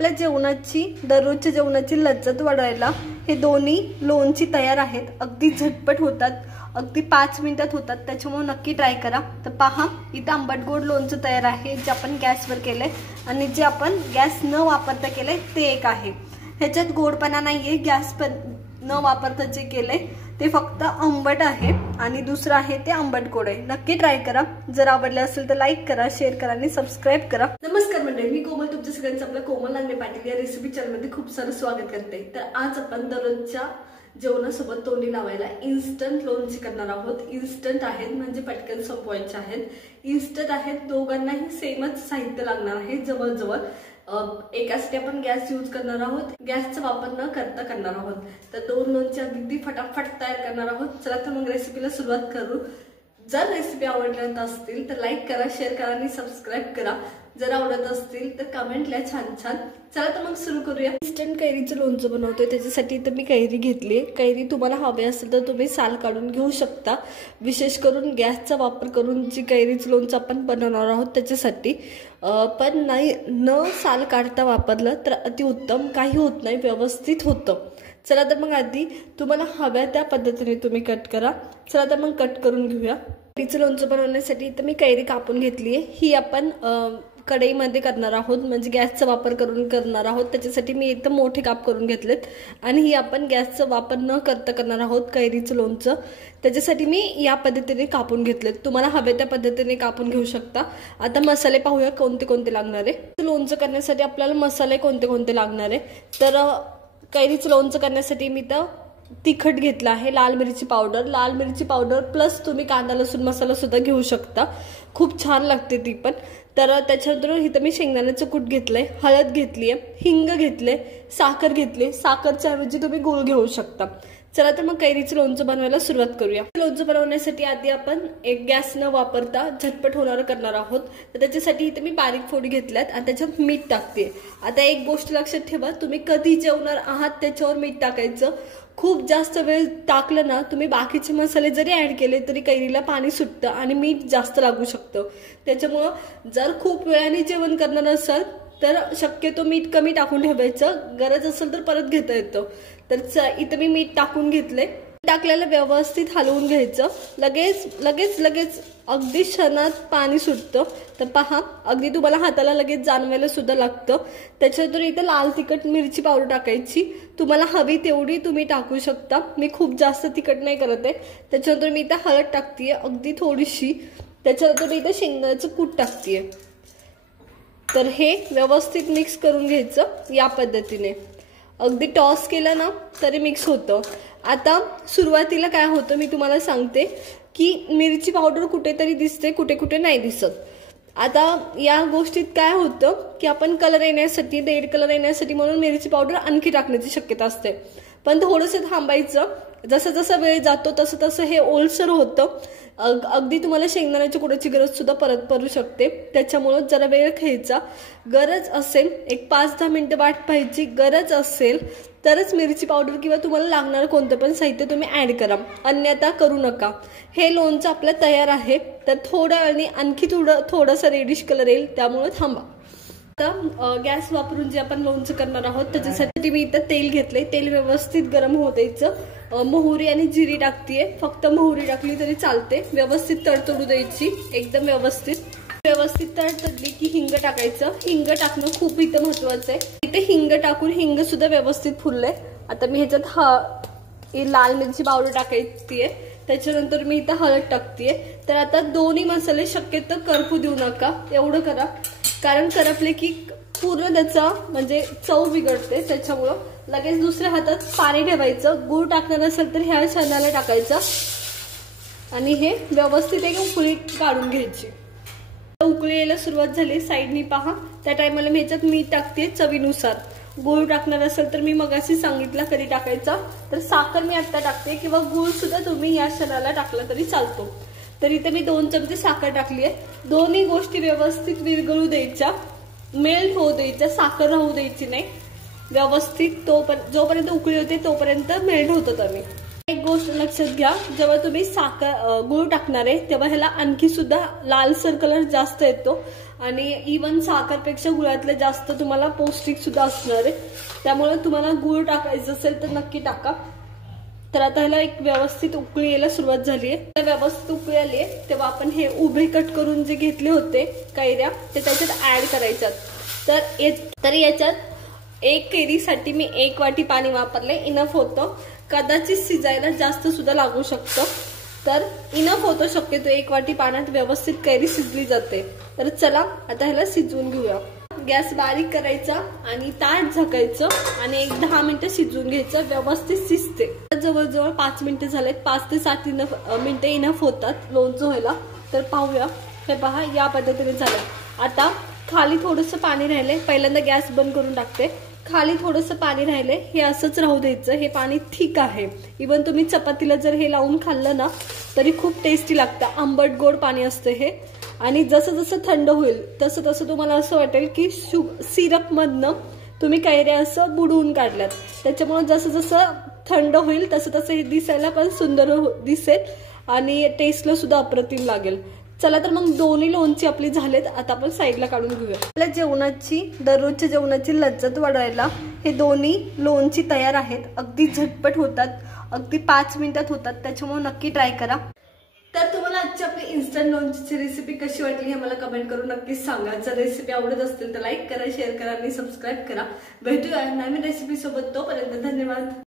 आपल्या जेवणाची दररोजच्या जेवणाची लज्जत वाढवायला हे दोन्ही लोणची तयार आहेत। अगदी झटपट होतात, अगदी 5 मिनिटात होतात, त्याच्यामुळे नक्की ट्राय करा। तर पहा, इथे आंबट गोड लोणचं तयार आहे जे आपण गॅसवर केले आणि जे आपण गॅस न वापरता केले ते एक आहे। ह्याच्यात गोडपणा नाहीये, गॅस पण न वापरता जे केले ते फक्त आंबट आहे आणि दुसरं आहे ते आंबट गोड आहे। नक्की ट्राय करा। जर आवडले असेल तर लाईक करा, शेअर करा आणि सबस्क्राइब करा। नमस्कार मंडळी, मी कोमल तुमच्या सगळ्यांचं आपल्या कोमल नांगरे पाटील या रेसिपी चॅनल मध्ये खूप सारं स्वागत करते। तर आज आपण दररोजच्या जेवणासोबत तोंडी लावायला इन्स्टंट लोणची करणार आहोत। इन्स्टंट आहेत म्हणजे पटकन संपवायचे आहेत, इन्स्टंट आहेत, दोघांनाही सेमच साहित्य लागणार आहे। जवळजवळ एकासाठी आपण गॅस यूज करणार आहोत, गॅसचा वापर न करता करणार आहोत। तर दोन लोणची अगदी फटाफट तयार करणार आहोत। चला तर मग रेसिपीला सुरुवात करू। जर रेसिपी आवडल्या असतील तर लाईक करा, शेअर करा आणि सबस्क्राइब करा। जर आवडत असतील तर कमेंटला छान छान। चला तर मग सुरू करूया। इन्स्टंट कैरीचं लोणचं बनवतोय, त्याच्यासाठी तर मी कैरी घेतली। कैरी तुम्हाला हवे असेल तर तुम्ही साल काढून घेऊ शकता। विशेष करून गॅसचा वापर करून जी कैरीचं लोणचं आपण बनवणार आहोत त्याच्यासाठी पण नाही, न साल काढता वापरलं तर अतिउत्तम, काही होत नाही, व्यवस्थित होतं। चला तर मग आधी तुम्हाला हव्या त्या पद्धतीने तुम्ही कट करा। चला तर मग कट करून घेऊया। कैरीचं लोणचं बनवण्यासाठी इथं मी कैरी कापून घेतली आहे। ही आपण कढईमध्ये करणार आहोत, म्हणजे गॅसचा वापर करून करणार आहोत, त्याच्यासाठी मी इथं मोठे काप करून घेतलेत आणि ही आपण गॅसचा वापर न करता करणार आहोत कैरीचं लोणचं। त्याच्यासाठी मी या पद्धतीने कापून घेतलेत, तुम्हाला हवे त्या पद्धतीने कापून घेऊ शकता। आता मसाले पाहूया कोणते कोणते लागणार आहे। लोणचं करण्यासाठी आपल्याला मसाले कोणते कोणते लागणार आहे। तर कैरीचं लोणचं करण्यासाठी मी तर तिखट घेतला आहे, लाल मिरची पावडर प्लस तुम्ही कांदा लसूण मसाला सुद्धा घेऊ शकता, खूप छान लागते ती पण। तर त्याच्यानंतर इथं मी शेंगदाण्याचं कूट घेतलंय, हळद घेतली आहे, हिंग घेतले, साखर घेतली, साखरच्या ऐवजी तुम्ही गूळ घेऊ शकता। चला तर मग कैरीचं लोणचं बनवायला सुरुवात करूया। लोणचं बनवण्यासाठी आधी आपण एक गॅस न वापरता झटपट होणारं करणार आहोत। तर त्याच्यासाठी इथे मी बारीक फोडी घेतल्यात आणि त्याच्यात मीठ टाकते। आता एक गोष्ट लक्षात ठेवा, तुम्ही कधी जेवणार आहात त्याच्यावर मीठ टाकायचं। खूप जास्त वेळ टाकलं ना तुम्ही, बाकीचे मसाले जरी ऍड केले तरी कैरीला पाणी सुटतं आणि मीठ जास्त लागू शकतं। त्याच्यामुळं जर खूप वेळाने जेवण करणार असाल तर शक्यतो मीठ कमी टाकून ठेवायचं, गरज असेल तर परत घेता येतं। तर इथं मी मीठ टाकून घेतलंय, टाकलेलं व्यवस्थित हलवून घ्यायचं। लगेच अगदी क्षणात पाणी सुटतं। तर पहा, अगदी तुम्हाला हाताला लगेच जाणवायला सुद्धा लागतं। त्याच्यानंतर इथे लाल तिखट मिरची पावडर टाकायची, तुम्हाला हवी तेवढी तुम्ही टाकू शकता, मी खूप जास्त तिखट नाही करत आहे। त्याच्यानंतर मी इथे हळद टाकतीये अगदी थोडीशी, त्याच्यानंतर मी इथे शेंगदाण्याचं कूट टाकतीये। तर हे व्यवस्थित मिक्स करून घ्यायचं या पद्धतीने, अगदी टॉस केलं ना तरी मिक्स होतं। आता सुरुवातीला काय होतं मी तुम्हाला सांगते की मिरची पावडर कुठेतरी दिसते, कुठे कुठे नाही दिसत। आता या गोष्टीत काय होतं की आपण कलर येण्यासाठी, रेड कलर येण्यासाठी म्हणून मिरची पावडर आणखी टाकण्याची शक्यता असते, पण थोडंसं थांबायचं। जसं जसं वेळ जातो तसं तसं हे ओलसर होतं। अगदी तुम्हाला शेंगदाण्याच्या कुटाची गरज सुद्धा परत पडू शकते, त्याच्यामुळे जरा वेळ घ्यायचा। गरज असेल एक 5-10 मिनिटं वाट पाहायची, गरज असेल तरच मिरची पावडर किंवा तुम्हाला लागणारं कोणतं पण साहित्य तुम्ही ऍड करा, अन्यथा करू नका। हे लोणचं आपलं तयार आहे, तर थोड्या वेळाने आणखी थोडासा रेडिश कलर येईल, त्यामुळे थांबा। आता गॅस वापरून जे आपण लोणचं करणार आहोत त्याच्यासाठी मी इथं तेल घेतलंय, तेल व्यवस्थित गरम होऊ द्यायचं। मोहरी आणि जिरी टाकतीये, फक्त मोहरी टाकली तरी चालते। व्यवस्थित तडतडू द्यायची, एकदम व्यवस्थित तडतडली की हिंग टाकायचं। हिंग टाकणं खूप इथं महत्वाचं आहे। इथे हिंग टाकून हिंग सुद्धा व्यवस्थित फुललंय। आता मी ह्याच्यात लाल मिरची पावडर टाकायची, त्याच्यानंतर मी इथं हळद टाकतीये। तर आता दोन्ही मसाले शक्यतो करपू देऊ नका, एवढं करा, कारण करपले की पूर्ण त्याचा म्हणजे चव बिघडते। त्याच्यामुळं लगेच दुसऱ्या हातात पाणी ठेवायचं। गूळ टाकणार असेल तर ह्या क्षणाला टाकायचं आणि हे व्यवस्थित एक उकळी काढून घ्यायची। उकळी यायला सुरुवात झाली, साईडनी पहा, त्या टायमाला मी ह्याच्यात मीठ टाकते चवीनुसार। गूळ टाकणार असेल तर मी मगाशी सांगितलं कधी टाकायचा, तर साखर मी आता टाकते किंवा गूळ सुद्धा तुम्ही या क्षणाला टाकला तरी चालतो। तर इथे मी 2 चमचे साखर टाकली आहे। दोन्ही गोष्टी व्यवस्थित विरघळू द्यायच्या, मेल्ट होऊ द्यायच्या, साखर राहू द्यायची नाही। व्यवस्थित जोपर्यंत उकळी होते तोपर्यंत मेल्ट होतं आम्ही। एक गोष्ट लक्षात घ्या, जेव्हा तुम्ही गूळ टाकणार आहे तेव्हा ह्याला आणखी सुद्धा लालसर कलर जास्त येतो आणि इवन साखरपेक्षा गुळातलं जास्त तुम्हाला पौष्टिक सुद्धा असणार आहे, त्यामुळे तुम्हाला गुळ टाकायचं असेल तर नक्की टाका। तर आता ह्याला एक व्यवस्थित उकळी यायला सुरुवात झाली आहे। व्यवस्थित उकळी आली आहे तेव्हा आपण हे उभे कट करून जे घेतले होते कैऱ्या ते त्याच्यात ऍड करायच्यात। तर याच्यात एक कैरीसाठी मी 1 वाटी पाणी वापरले, इनफ होतं। कदाचित शिजायला जास्त सुद्धा लागू शकतं, तर इनफ होतं शक्यतो 1 वाटी पाण्यात व्यवस्थित कैरी शिजली जाते। तर चला आता ह्याला शिजवून घेऊया। गॅस बारीक करायचा आणि ताट झाकायचं आणि 10 मिनिटं शिजवून घ्यायचं, व्यवस्थित शिजते। जवळजवळ 5 मिनिटं झालेत, 5 ते 7 मिनिटं इनफ होतात लोणचं व्हायला। तर पाहूया, हे पहा या पद्धतीने झालं। आता खाली थोडंसं पाणी राहिलंय, पहिल्यांदा गॅस बंद करून टाकते। खाली थोडंसं पाणी राहिलंय, हे असंच राहू द्यायचं। हे पाणी ठीक आहे, इवन तुम्ही चपातीला जर हे लावून खाल्लं ना तरी खूप टेस्टी लागतं। आंबट गोड पाणी असतं हे, आणि जसं जसं थंड होईल तसं तसं तुम्हाला असं वाटेल की सिरप मधनं तुम्ही कैऱ्या असं बुडवून काढल्यात। त्याच्यामुळे जसं जसं थंड होईल तसं तसं हे दिसायला पण सुंदर दिसेल आणि टेस्टला सुद्धा अप्रतिम लागेल। चला तर मग दोन्ही लोणची आपली झालेत, आता आपण साईडला काढून घेऊया। आपल्या जेवणाची, दररोजच्या जेवणाची लज्जत वाढवायला हे दोन्ही लोणची तयार आहेत। अगदी झटपट होतात, अगदी 5 मिनिटात होतात, त्याच्यामुळे नक्की ट्राय करा। तर तुम्हाला आजची आपली इन्स्टंट लोणचीची रेसिपी कशी वाटली हे मला कमेंट करून नक्कीच सांगा। जर रेसिपी आवडत असतील तर लाईक करा, शेअर करा आणि सबस्क्राईब करा। भेटूया नवीन रेसिपी सोबत, तोपर्यंत धन्यवाद।